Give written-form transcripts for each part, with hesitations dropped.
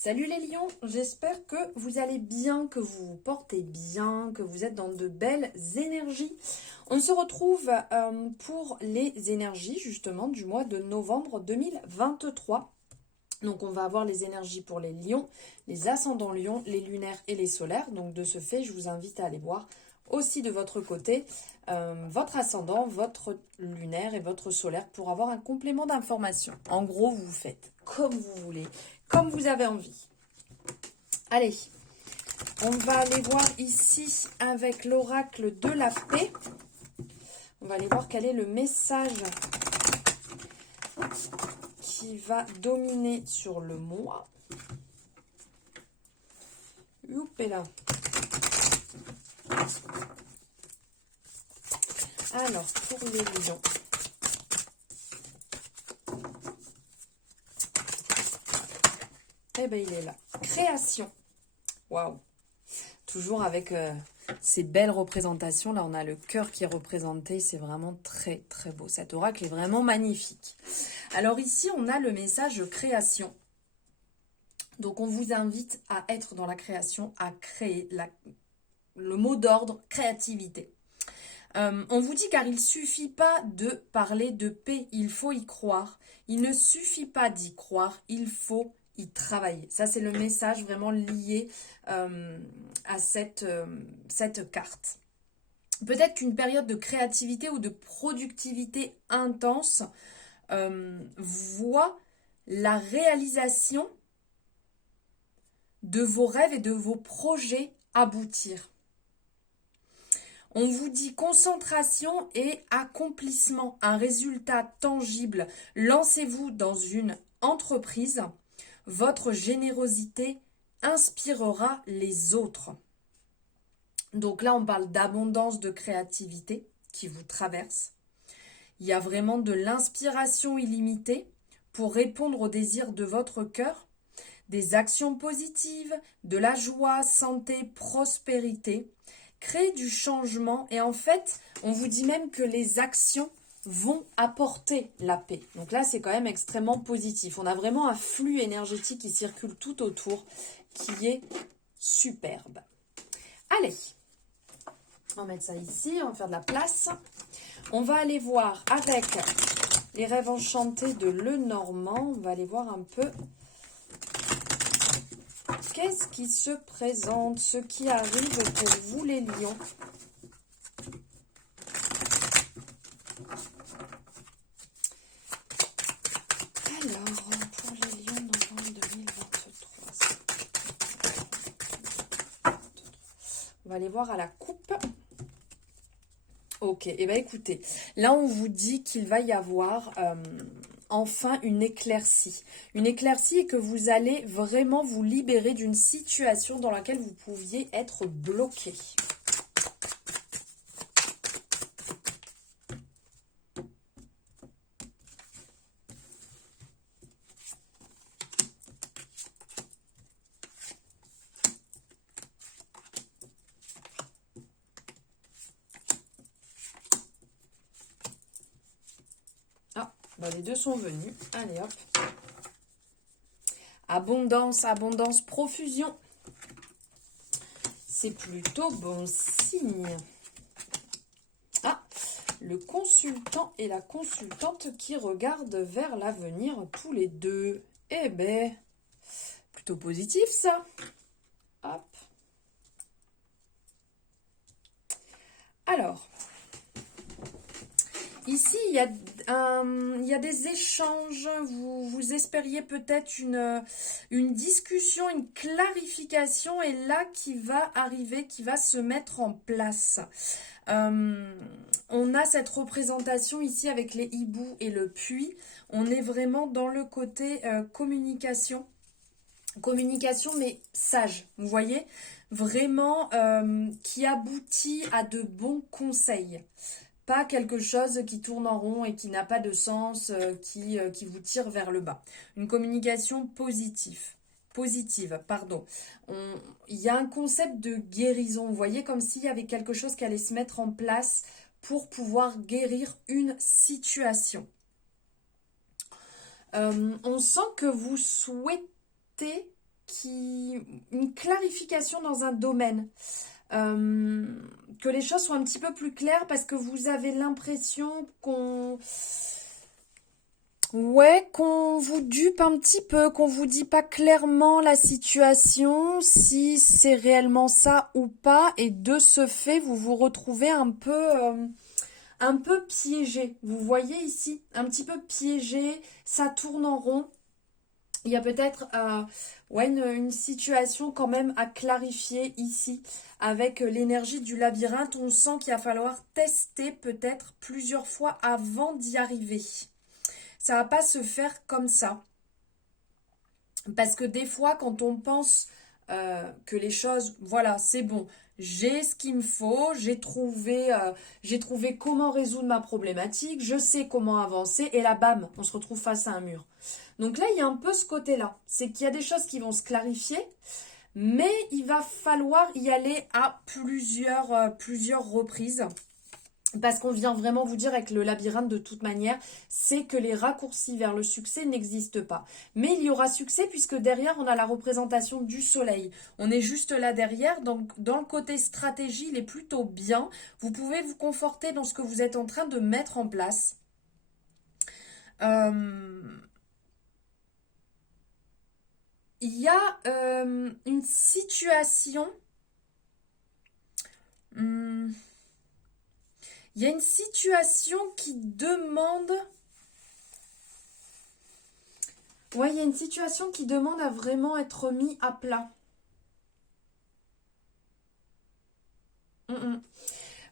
Salut les lions, j'espère que vous allez bien, que vous vous portez bien, que vous êtes dans de belles énergies. On se retrouve pour les énergies justement du mois de novembre 2023. Donc on va avoir les énergies pour les lions, les ascendants lions, les lunaires et les solaires. Donc de ce fait, je vous invite à aller voir aussi de votre côté votre ascendant, votre lunaire et votre solaire pour avoir un complément d'information. En gros, vous faites comme vous voulez, comme vous avez envie. Allez, on va aller voir ici avec l'oracle de la paix. On va aller voir quel est le message qui va dominer sur le mois. Youpéla. Alors, pour les lions. Eh bien, il est là. Création. Waouh. Toujours avec ces belles représentations. Là, on a le cœur qui est représenté. C'est vraiment très, très beau. Cet oracle est vraiment magnifique. Alors ici, on a le message création. Donc, on vous invite à être dans la création, à créer le mot d'ordre, créativité. On vous dit car il ne suffit pas de parler de paix, il faut y croire. Il ne suffit pas d'y croire, il faut y travailler. Ça, c'est le message vraiment lié à cette carte. Peut-être qu'une période de créativité ou de productivité intense voit la réalisation de vos rêves et de vos projets aboutir. On vous dit concentration et accomplissement, un résultat tangible. Lancez-vous dans une entreprise. Votre générosité inspirera les autres. Donc là, on parle d'abondance de créativité qui vous traverse. Il y a vraiment de l'inspiration illimitée pour répondre aux désirs de votre cœur, des actions positives, de la joie, santé, prospérité. Créer du changement et en fait, on vous dit même que les actions vont apporter la paix. Donc là, c'est quand même extrêmement positif. On a vraiment un flux énergétique qui circule tout autour qui est superbe. Allez, on va mettre ça ici, on va faire de la place. On va aller voir avec les rêves enchantés de Lenormand. On va aller voir un peu qu'est-ce qui se présente, ce qui arrive pour vous les lions. Alors, pour les lions, novembre 2023. On va aller voir à la coupe. Ok, et bien écoutez, là on vous dit qu'il va y avoir enfin une éclaircie. Une éclaircie et que vous allez vraiment vous libérer d'une situation dans laquelle vous pouviez être bloqué. Bah, les deux sont venus. Allez hop. Abondance, abondance, profusion. C'est plutôt bon signe. Ah, le consultant et la consultante qui regardent vers l'avenir tous les deux. Eh ben, plutôt positif ça. Hop. Alors, ici, il y a des échanges, vous espériez peut-être une discussion, une clarification, et là qui va arriver, qui va se mettre en place. On a cette représentation ici avec les hiboux et le puits. On est vraiment dans le côté communication. Communication mais sage, vous voyez, vraiment qui aboutit à de bons conseils. Pas quelque chose qui tourne en rond et qui n'a pas de sens, qui vous tire vers le bas. Une communication positive, pardon. Il y a un concept de guérison, vous voyez, comme s'il y avait quelque chose qui allait se mettre en place pour pouvoir guérir une situation. On sent que vous souhaitez une clarification dans un domaine. Que les choses soient un petit peu plus claires parce que vous avez l'impression qu'on vous dupe un petit peu, qu'on vous dit pas clairement la situation, si c'est réellement ça ou pas, et de ce fait, vous vous retrouvez un peu piégé. Vous voyez ici, un petit peu piégé, ça tourne en rond. Il y a peut-être une situation quand même à clarifier ici. Avec l'énergie du labyrinthe, on sent qu'il va falloir tester peut-être plusieurs fois avant d'y arriver. Ça va pas se faire comme ça. Parce que des fois, quand on pense que les choses, voilà, c'est bon, j'ai ce qu'il me faut, j'ai trouvé comment résoudre ma problématique, je sais comment avancer, et là, bam, on se retrouve face à un mur. Donc là, il y a un peu ce côté-là. C'est qu'il y a des choses qui vont se clarifier, mais il va falloir y aller à plusieurs reprises. Parce qu'on vient vraiment vous dire avec le labyrinthe de toute manière, c'est que les raccourcis vers le succès n'existent pas. Mais il y aura succès puisque derrière, on a la représentation du soleil. On est juste là derrière, donc dans le côté stratégie, il est plutôt bien. Vous pouvez vous conforter dans ce que vous êtes en train de mettre en place. Il y a une situation... Il y a une situation qui demande... Ouais, il y a une situation qui demande à vraiment être mis à plat.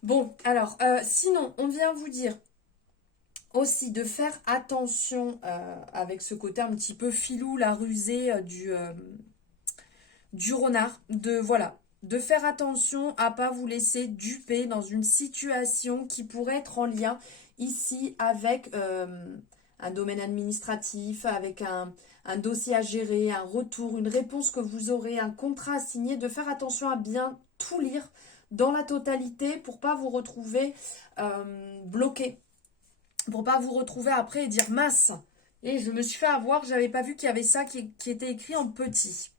Bon, alors, sinon, on vient vous dire aussi de faire attention avec ce côté un petit peu filou, la rusée du renard. De faire attention à pas vous laisser duper dans une situation qui pourrait être en lien ici avec un domaine administratif, avec un dossier à gérer, un retour, une réponse que vous aurez, un contrat à signer, de faire attention à bien tout lire dans la totalité pour pas vous retrouver bloqué, pour pas vous retrouver après et dire mince, et je me suis fait avoir, j'avais pas vu qu'il y avait ça qui était écrit en petit.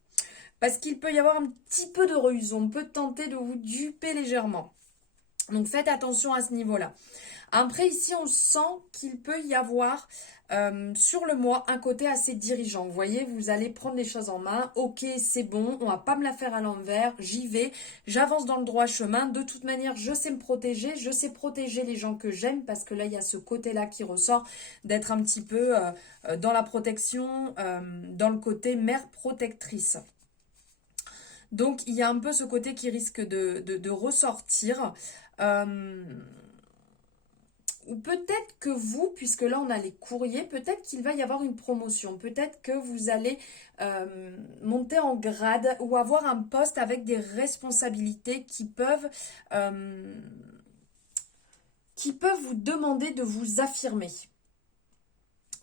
Parce qu'il peut y avoir un petit peu de ruse, on peut tenter de vous duper légèrement. Donc faites attention à ce niveau-là. Après ici on sent qu'il peut y avoir sur le mois un côté assez dirigeant. Vous voyez, vous allez prendre les choses en main. Ok, c'est bon, on va pas me la faire à l'envers, j'y vais, j'avance dans le droit chemin. De toute manière, je sais me protéger, je sais protéger les gens que j'aime parce que là il y a ce côté-là qui ressort d'être un petit peu dans la protection, dans le côté mère protectrice. Donc, il y a un peu ce côté qui risque de ressortir. Ou peut-être que vous, puisque là on a les courriers, peut-être qu'il va y avoir une promotion. Peut-être que vous allez monter en grade ou avoir un poste avec des responsabilités qui peuvent vous demander de vous affirmer.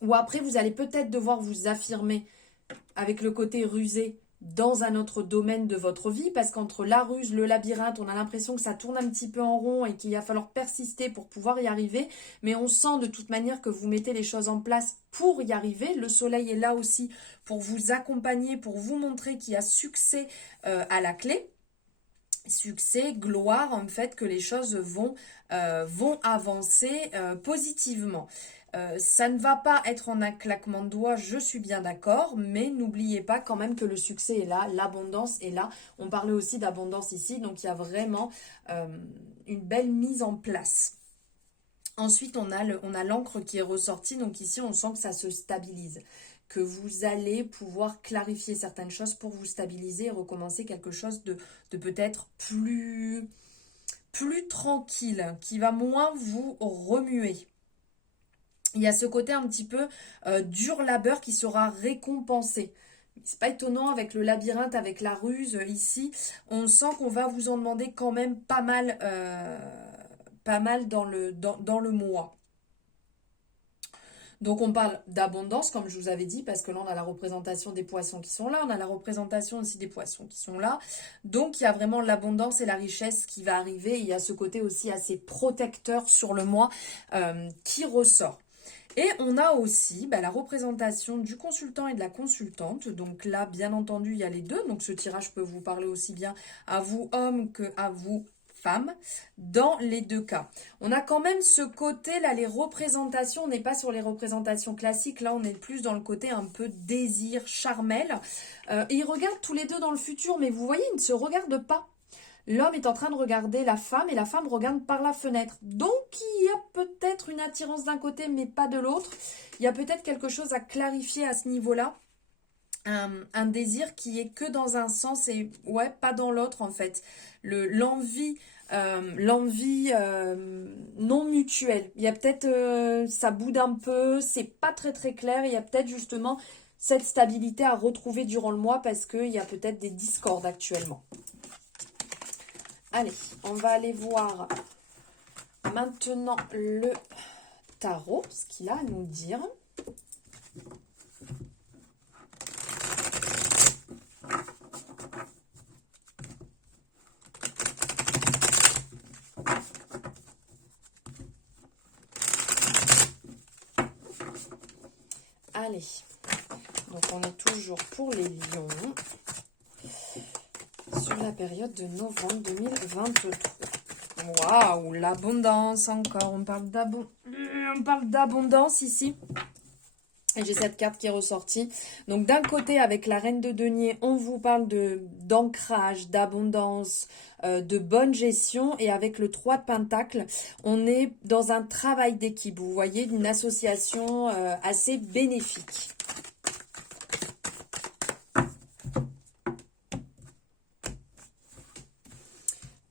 Ou après, vous allez peut-être devoir vous affirmer avec le côté rusé dans un autre domaine de votre vie, parce qu'entre la ruse, le labyrinthe, on a l'impression que ça tourne un petit peu en rond et qu'il va falloir persister pour pouvoir y arriver, mais on sent de toute manière que vous mettez les choses en place pour y arriver. Le soleil est là aussi pour vous accompagner, pour vous montrer qu'il y a succès à la clé. Succès, gloire, en fait, que les choses vont avancer positivement. Ça ne va pas être en un claquement de doigts, je suis bien d'accord, mais n'oubliez pas quand même que le succès est là, l'abondance est là. On parlait aussi d'abondance ici, donc il y a vraiment une belle mise en place. Ensuite, on a l'encre qui est ressortie, donc ici on sent que ça se stabilise, que vous allez pouvoir clarifier certaines choses pour vous stabiliser et recommencer quelque chose de peut-être plus tranquille, qui va moins vous remuer. Il y a ce côté un petit peu dur labeur qui sera récompensé. C'est pas étonnant avec le labyrinthe, avec la ruse ici. On sent qu'on va vous en demander quand même pas mal dans le mois. Donc on parle d'abondance, comme je vous avais dit, parce que là on a la représentation des poissons qui sont là, on a la représentation aussi des poissons qui sont là. Donc il y a vraiment l'abondance et la richesse qui va arriver. Il y a ce côté aussi assez protecteur sur le mois qui ressort. Et on a aussi la représentation du consultant et de la consultante. Donc là, bien entendu, il y a les deux. Donc ce tirage peut vous parler aussi bien à vous, hommes, qu'à vous, femmes, dans les deux cas. On a quand même ce côté-là, les représentations. On n'est pas sur les représentations classiques. Là, on est plus dans le côté un peu désir, charmel. Et ils regardent tous les deux dans le futur. Mais vous voyez, ils ne se regardent pas. L'homme est en train de regarder la femme et la femme regarde par la fenêtre. Donc, il y a peut-être une attirance d'un côté, mais pas de l'autre. Il y a peut-être quelque chose à clarifier à ce niveau-là. Un désir qui est que dans un sens et ouais, pas dans l'autre en fait. L'envie non mutuelle. Il y a peut-être, ça boude un peu, c'est pas très très clair. Il y a peut-être justement cette stabilité à retrouver durant le mois parce qu'il y a peut-être des discordes actuellement. Allez, on va aller voir maintenant le tarot, ce qu'il a à nous dire. Allez, donc on est toujours pour les lions sur la période de novembre 2023. Waouh, l'abondance encore, on parle d'abondance ici. Et j'ai cette carte qui est ressortie. Donc d'un côté, avec la reine de denier, on vous parle d'ancrage, d'abondance, de bonne gestion. Et avec le 3 de pentacle, on est dans un travail d'équipe. Vous voyez, d'une association assez bénéfique.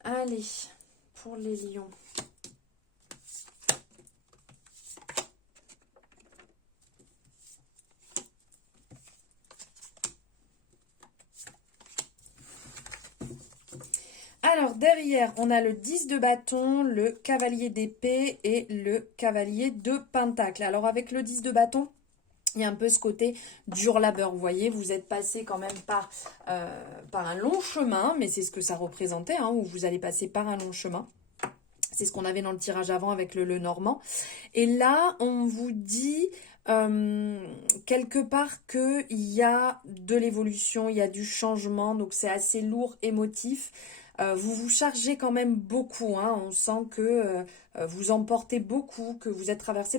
Allez, pour les lions. Alors, derrière, on a le 10 de bâton, le cavalier d'épée et le cavalier de pentacle. Alors, avec le 10 de bâton, il y a un peu ce côté dur labeur. Vous voyez, vous êtes passé quand même par un long chemin, mais c'est ce que ça représentait, où vous allez passer par un long chemin. C'est ce qu'on avait dans le tirage avant avec le normand. Et là, on vous dit quelque part qu'il y a de l'évolution, il y a du changement, donc c'est assez lourd, émotif. Vous vous chargez quand même beaucoup, on sent que vous emportez beaucoup, que vous êtes traversé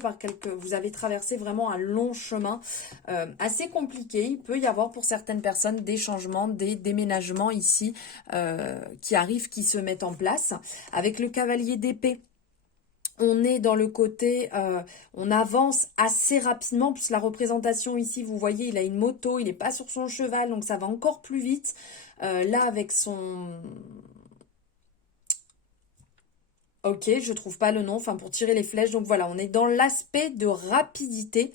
vous avez traversé vraiment un long chemin assez compliqué. Il peut y avoir pour certaines personnes des changements, des déménagements ici qui arrivent, qui se mettent en place. Avec le cavalier d'épée, on est dans le côté, on avance assez rapidement, puisque la représentation ici, vous voyez, il a une moto, il n'est pas sur son cheval, donc ça va encore plus vite. Là, avec son... Ok, je trouve pas le nom, pour tirer les flèches. Donc voilà, on est dans l'aspect de rapidité.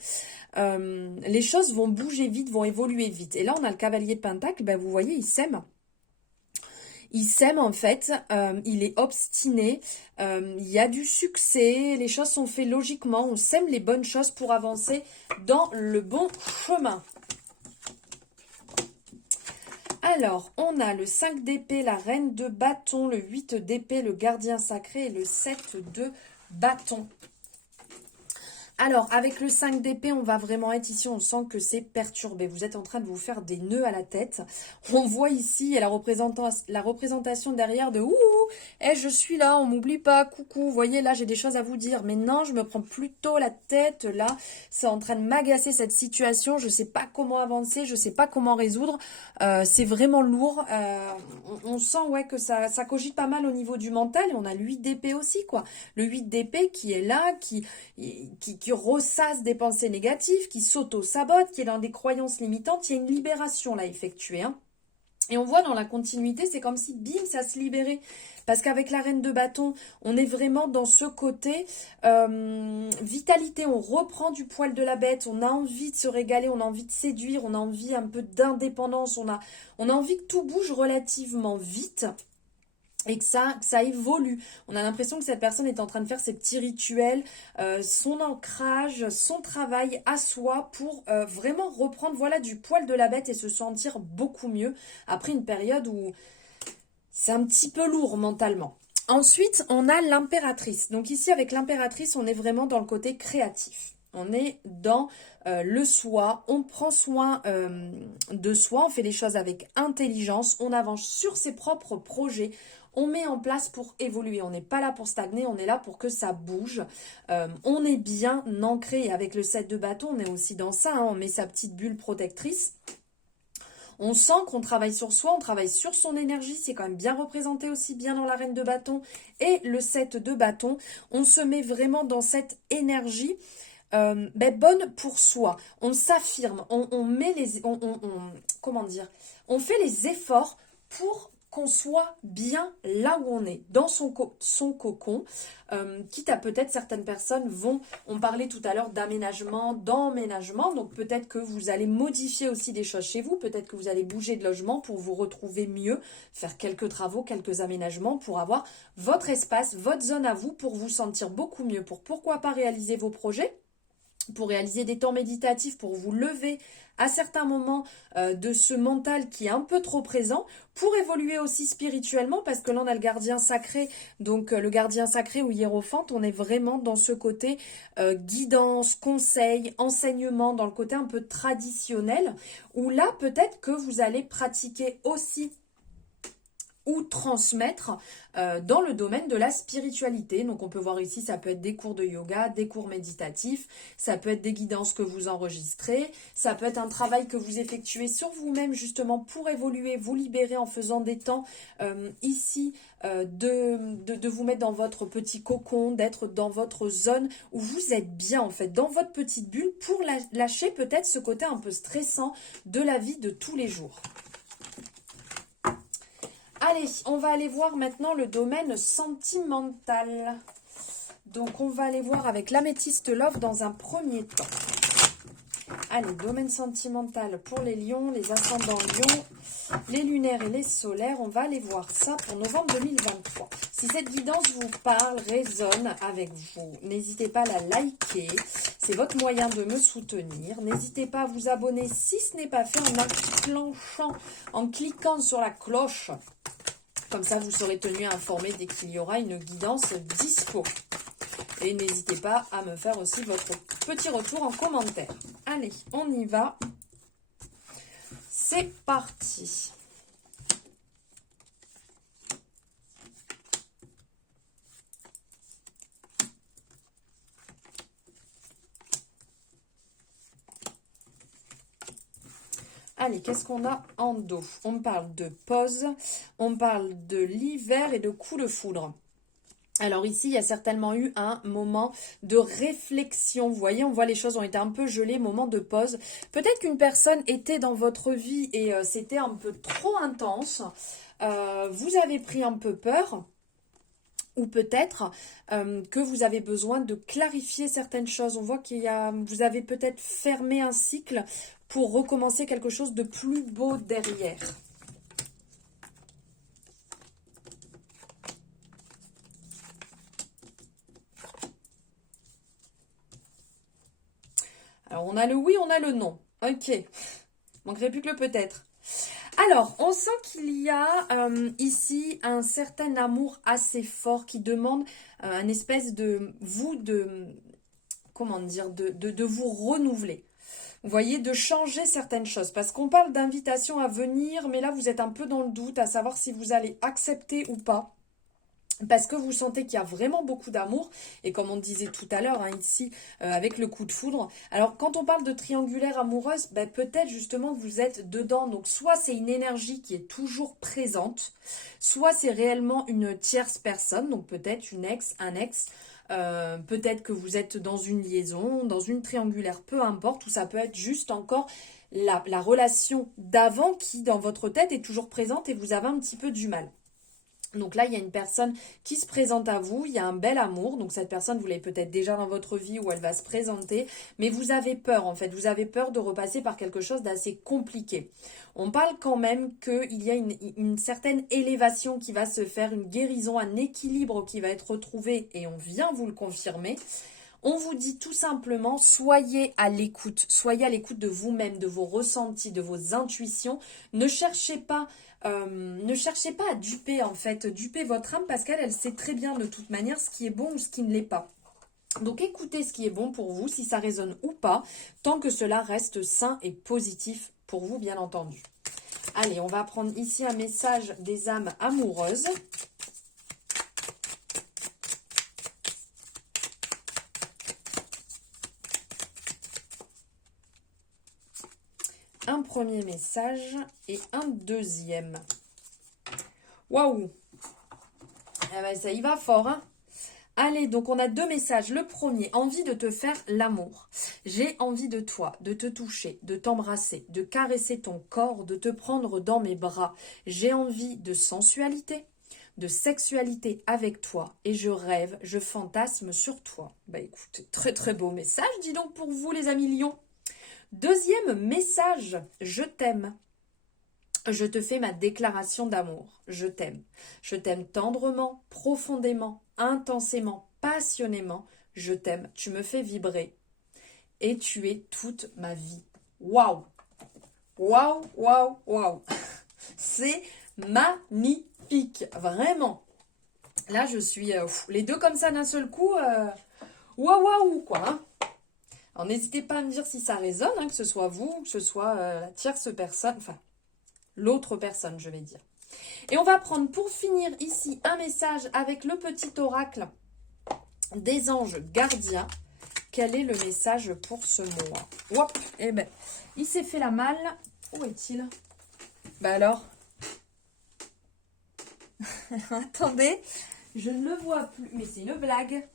Les choses vont bouger vite, vont évoluer vite. Et là, on a le cavalier de pentacle, vous voyez, il sème. Il sème en fait, il est obstiné, il y a du succès, les choses sont faites logiquement, on sème les bonnes choses pour avancer dans le bon chemin. Alors, on a le 5 d'épée, la reine de bâton, le 8 d'épée, le gardien sacré et le 7 de bâton. Alors, avec le 5 d'épée, on va vraiment être ici, on sent que c'est perturbé. Vous êtes en train de vous faire des nœuds à la tête. On voit ici la représentation derrière de « Ouh, je suis là, on m'oublie pas, coucou, vous voyez, là, j'ai des choses à vous dire. » Mais non, je me prends plutôt la tête, là, c'est en train de m'agacer cette situation. Je sais pas comment avancer, je sais pas comment résoudre. C'est vraiment lourd. On sent que ça cogite pas mal au niveau du mental. Et on a le 8 d'épée aussi, quoi. Le 8 d'épée qui est là, qui ressasse des pensées négatives, qui s'auto-sabote, qui est dans des croyances limitantes. Il y a une libération là effectuée. Et on voit dans la continuité, c'est comme si, bim, ça se libérait. Parce qu'avec la reine de bâton, on est vraiment dans ce côté vitalité. On reprend du poil de la bête, on a envie de se régaler, on a envie de séduire, on a envie un peu d'indépendance, on a envie que tout bouge relativement vite. Et que ça évolue. On a l'impression que cette personne est en train de faire ses petits rituels, son ancrage, son travail à soi pour vraiment reprendre du poil de la bête et se sentir beaucoup mieux après une période où c'est un petit peu lourd mentalement. Ensuite, on a l'impératrice. Donc ici, avec l'impératrice, on est vraiment dans le côté créatif. On est dans le soi, on prend soin de soi, on fait les choses avec intelligence, on avance sur ses propres projets, on met en place pour évoluer. On n'est pas là pour stagner, on est là pour que ça bouge. On est bien ancré. Et avec le 7 de bâton, on est aussi dans ça, hein, on met sa petite bulle protectrice. On sent qu'on travaille sur soi, on travaille sur son énergie, c'est quand même bien représenté aussi bien dans la reine de bâton et le 7 de bâton. On se met vraiment dans cette énergie bonne pour soi. On s'affirme, on met les, comment dire, on fait les efforts pour qu'on soit bien là où on est, dans son cocon, quitte à peut-être certaines personnes on parlait tout à l'heure d'aménagement, d'emménagement, donc peut-être que vous allez modifier aussi des choses chez vous, peut-être que vous allez bouger de logement pour vous retrouver mieux, faire quelques travaux, quelques aménagements pour avoir votre espace, votre zone à vous, pour vous sentir beaucoup mieux, pour pourquoi pas réaliser vos projets, pour réaliser des temps méditatifs, pour vous lever à certains moments de ce mental qui est un peu trop présent, pour évoluer aussi spirituellement, parce que là on a le gardien sacré, donc le gardien sacré ou hiérophante, on est vraiment dans ce côté guidance, conseil, enseignement, dans le côté un peu traditionnel, où là peut-être que vous allez pratiquer aussi ou transmettre dans le domaine de la spiritualité. Donc on peut voir ici, ça peut être des cours de yoga, des cours méditatifs, ça peut être des guidances que vous enregistrez, ça peut être un travail que vous effectuez sur vous-même justement pour évoluer, vous libérer en faisant des temps ici de vous mettre dans votre petit cocon, d'être dans votre zone où vous êtes bien en fait, dans votre petite bulle pour lâcher peut-être ce côté un peu stressant de la vie de tous les jours. Allez, on va aller voir maintenant le domaine sentimental. Donc, on va aller voir avec l'améthyste love dans un premier temps. Allez, domaine sentimental pour les lions, les ascendants lions, les lunaires et les solaires. On va aller voir ça pour novembre 2023. Si cette guidance vous parle, résonne avec vous, n'hésitez pas à la liker. C'est votre moyen de me soutenir. N'hésitez pas à vous abonner si ce n'est pas fait en cliquant sur la cloche. Comme ça, vous serez tenu informé dès qu'il y aura une guidance dispo. Et n'hésitez pas à me faire aussi votre petit retour en commentaire. Allez, on y va. C'est parti. Allez, qu'est-ce qu'on a en dos? On parle de pause, on parle de l'hiver et de coups de foudre. Alors ici, il y a certainement eu un moment de réflexion. Vous voyez, on voit les choses ont été un peu gelées, moment de pause. Peut-être qu'une personne était dans votre vie et c'était un peu trop intense. Vous avez pris un peu peur. Ou peut-être que vous avez besoin de clarifier certaines choses. On voit vous avez peut-être fermé un cycle pour recommencer quelque chose de plus beau derrière. Alors, on a le oui, on a le non. Ok. Manquerait plus que le peut-être. Alors, on sent qu'il y a ici un certain amour assez fort qui demande un espèce de comment dire, de vous renouveler. Vous voyez, de changer certaines choses. Parce qu'on parle d'invitation à venir, mais là, vous êtes un peu dans le doute à savoir si vous allez accepter ou pas. Parce que vous sentez qu'il y a vraiment beaucoup d'amour. Et comme on disait tout à l'heure, hein, ici, avec le coup de foudre. Alors, quand on parle de triangulaire amoureuse, peut-être justement que vous êtes dedans. Donc, soit c'est une énergie qui est toujours présente, soit c'est réellement une tierce personne. Donc, peut-être une ex, un ex. Peut-être que vous êtes dans une liaison, dans une triangulaire, peu importe. Ou ça peut être juste encore la relation d'avant qui, dans votre tête, est toujours présente et vous avez un petit peu du mal. Donc là, il y a une personne qui se présente à vous, il y a un bel amour, donc cette personne, vous l'avez peut-être déjà dans votre vie où elle va se présenter, mais vous avez peur en fait, vous avez peur de repasser par quelque chose d'assez compliqué. On parle quand même qu'il y a une certaine élévation qui va se faire, une guérison, un équilibre qui va être retrouvé et on vient vous le confirmer. On vous dit tout simplement, soyez à l'écoute de vous-même, de vos ressentis, de vos intuitions. Ne cherchez pas à duper en fait, duper votre âme parce qu'elle sait très bien de toute manière ce qui est bon ou ce qui ne l'est pas. Donc écoutez ce qui est bon pour vous, si ça résonne ou pas, tant que cela reste sain et positif pour vous, bien entendu. Allez, on va prendre ici un message des âmes amoureuses. Un premier message et un deuxième. Waouh! Ah ben, ça y va fort, hein? Allez, donc on a deux messages. Le premier, envie de te faire l'amour. J'ai envie de toi, de te toucher, de t'embrasser, de caresser ton corps, de te prendre dans mes bras. J'ai envie de sensualité, de sexualité avec toi. Et je rêve, je fantasme sur toi. Bah écoute, très très beau message, dis donc pour vous les amis lions. Deuxième message, je t'aime. Je te fais ma déclaration d'amour. Je t'aime. Je t'aime tendrement, profondément, intensément, passionnément. Je t'aime. Tu me fais vibrer. Et tu es toute ma vie. Waouh! Waouh, waouh, waouh! C'est magnifique. Vraiment. Là, je suis... les deux comme ça d'un seul coup. Waouh, waouh, quoi. Hein. Alors, n'hésitez pas à me dire si ça résonne, hein, que ce soit vous, que ce soit la tierce personne. Enfin... l'autre personne, je vais dire. Et on va prendre pour finir ici un message avec le petit oracle des anges gardiens. Quel est le message pour ce mois? Hop, eh ben, il s'est fait la malle. Où est-il? Bah alors. Attendez, je ne le vois plus. Mais c'est une blague.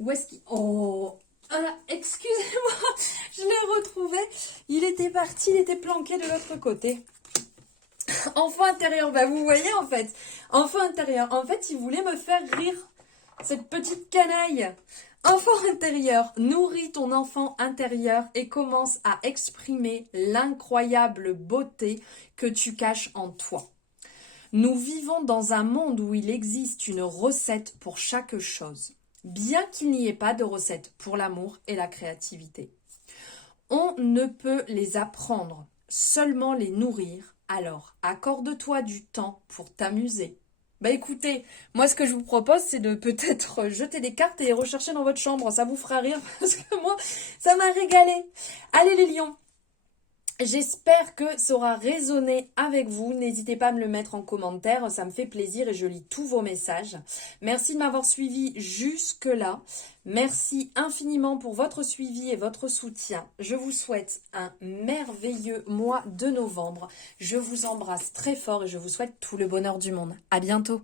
Où est-ce qu'il... Oh, ah, excusez-moi, je l'ai retrouvé. Il était parti, il était planqué de l'autre côté. Enfant intérieur, bah vous voyez en fait, enfant intérieur, en fait il voulait me faire rire, cette petite canaille. Enfant intérieur, nourris ton enfant intérieur et commence à exprimer l'incroyable beauté que tu caches en toi. Nous vivons dans un monde où il existe une recette pour chaque chose, bien qu'il n'y ait pas de recette pour l'amour et la créativité. On ne peut les apprendre, seulement les nourrir. Alors, accorde-toi du temps pour t'amuser. Bah écoutez, moi ce que je vous propose, c'est de peut-être jeter des cartes et rechercher dans votre chambre. Ça vous fera rire parce que moi, ça m'a régalé. Allez les lions, j'espère que ça aura résonné avec vous. N'hésitez pas à me le mettre en commentaire, ça me fait plaisir et je lis tous vos messages. Merci de m'avoir suivi jusque-là. Merci infiniment pour votre suivi et votre soutien. Je vous souhaite un merveilleux mois de novembre. Je vous embrasse très fort et je vous souhaite tout le bonheur du monde. À bientôt.